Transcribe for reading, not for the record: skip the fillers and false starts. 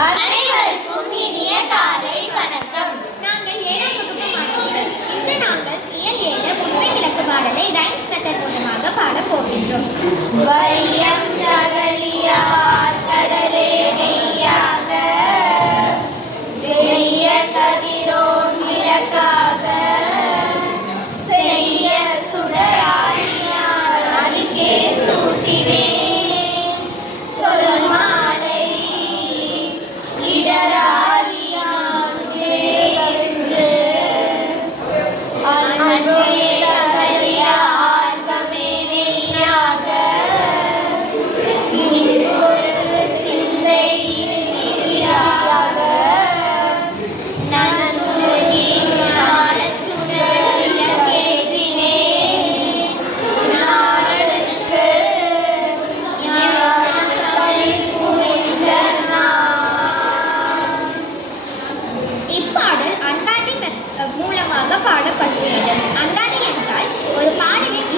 அனைவருக்கும் இனிய காலை வணக்கம். நாங்கள் 7ஆம் வகுப்பு மாணவிகள். இன்று நாங்கள் இயல் 7 உண்மை விளக்கு பாடலை ரைம்ஸ் மெத்தட் மூலமாக பாடப் போகின்றோம். வையம் தகலியார் கடலே நெய்யாக நெய்ய கதிரோன் விளக்காக செய்ய சுடராயினார் அடிக்கே சூட்டினே சொல் மாலை இப்பாடல் அந்தாதி மூலமாக பாடப்பட்டுள்ளது. அந்தாதி என்றால் ஒரு பாடலின்